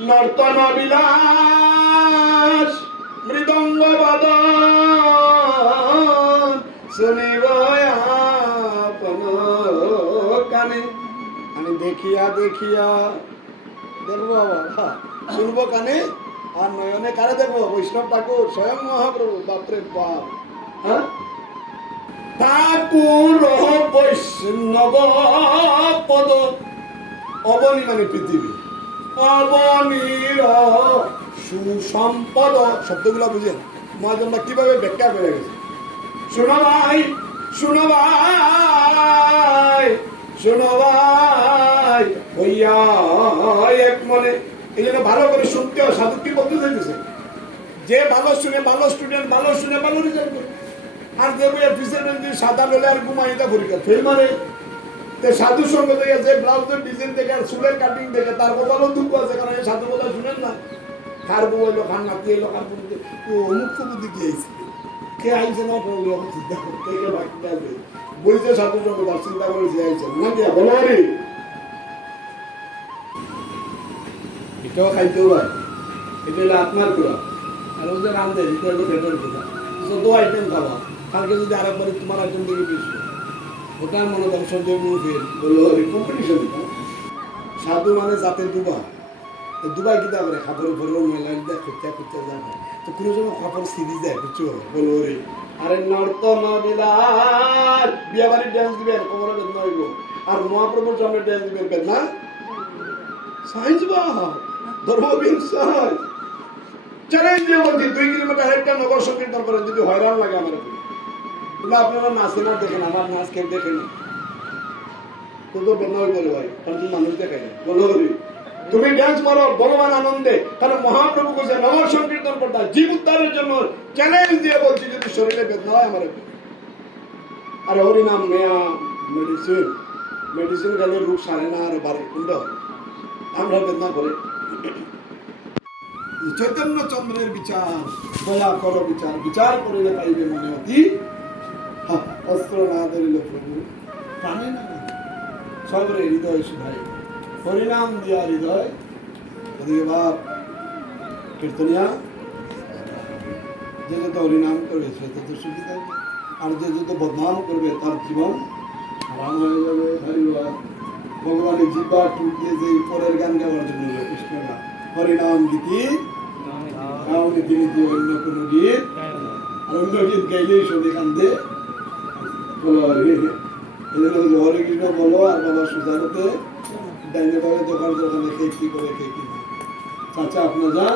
নর্তন বিলাস মৃদঙ্গ বাদন শুনিব আপন কানে। আমি দেখিয়া দেখিয়া দেখবো বাবা, শুনবো কানে আর নয়নে কারে দেখবো? বৈষ্ণব ঠাকুর স্বয়ং মহাপ্রভু। বাপরে বাপ, হ্যাঁ ঠাকুর বৈষ্ণব পদ। অবনী মানে পৃথিবী, অবনীর সুসম্পদ। শব্দগুলো বুঝেন মহাজনরা কিভাবে ব্যাখ্যা করে গেছে। শোনো ভাই, শোনো ভাই, শোনো ভাই হইয়া এক মনে। এই জন্য ভালো করে শুনতে হয়। সাধু কি বলতে চাইতেছে? যে ভালো শুনে ভালো স্টুডেন্ট, ভালো শুনে ভালো রেজাল্ট করে। আর যে সাদা লোলে আর ঘুমাইটা পরীক্ষা ফেল মারে। সাধু সঙ্গ দেখে, যে ব্লাউজের ডিজাইন দেখে আর চুলের কাটিং দেখে, তার কথাও দুঃখ আছে। কারণ এই সাধু কথা শুনেন না। কার বউ এলো, খান নাতি এলো, কার বলতে অমুক কবু দিকে আইসি কে আইসে না চিন্তা করতে বাকি আছে বলছে সাধু সঙ্গ তার চিন্তা করে যে আইসে না দিয়া বলো রে। এটাও খাইতেও হয়, এটা হলো আত্মার খোলা। আর ও যে রান্ধে এটা হলো পেটের খোলা। চোদ্দ আইটেম খাওয়া, কালকে যদি আরেকবার তোমার আইটেম থেকে বেশি, ওটা মনে করেন সহ্য ফের বললো কম্পিটিশন। সাধু মানে জাতের দুবা। দুবাই কিতা করে খাবারের উপরে মেলা দেয়, খুঁজতে খুঁজতে যায়। তো কোনো সময় খাবার সিরিজ দেয়, বুঝছো বলো রে। আরে নর্তন বিলাস বিয়া বাড়ির ড্যান্স দিবেন, কোমরে বেদনা হইব। আর মহাপ্রভুর সামনে ড্যান্স দিবেন বেদনা সাইন্স বা ধর্মবিন সাইন্স চ্যালেঞ্জ দিয়ে বলছি 2 কিলোমিটার হেঁটে নগর সংকীর্তন করেন। যদি হয়রান লাগে আমার কিন্তু আপনারা নাচেন আর দেখেন, আমার নাচ কেউ দেখেন তো বেদনা হয়ে গেল ভাই, কারণ তুমি মানুষ দেখাই না। বলো তুমি ড্যান্স মারো ভগবান আনন্দে। কারণ মহাপ্রভু বলছে নগর সংকীর্তন করতে জীব উদ্ধারের জন্য চ্যালেঞ্জ দিয়ে বলছি, যদি শরীরে বেদনা হয় আমার। আর হরিনাম নেয়া মেডিসিন, মেডিসিন গেলে রোগ সারে না আর বাড়ে কোনটা আমরা বেদনা করে। চৈতন্য চন্দ্রের বিচার, দয়া কর বিচার, বিচার করিলে পাইবে মনে অতি। অস্ত্র না ধরিল প্রভু প্রাণে না সবরে হৃদয় শুধাই, হরিনাম দিয়া হৃদয়। ওদিকে বাপ কীর্তনিয়া যে যত হরিনাম করবে সে তত সুবিধা হবে, আর যে যত বদনাম করবে তার জীবন আরাম হয়ে যাবে। ভগবানের জিব্বা টুট দিয়ে যে পরের গান গাওয়ার জন্য কৃষ্ণ গান হরিনাম গীতি নীতি নীতি অন্য কোন গীত, অন্য গীত গাইলেই সদি কান্দে। হরে কৃষ্ণ বলো আর বাবা সুজানতে ডাইনে বাবা দোকান দোকানে খেয়ে কি করে খেয়ে কিনা চাচা আপনার যা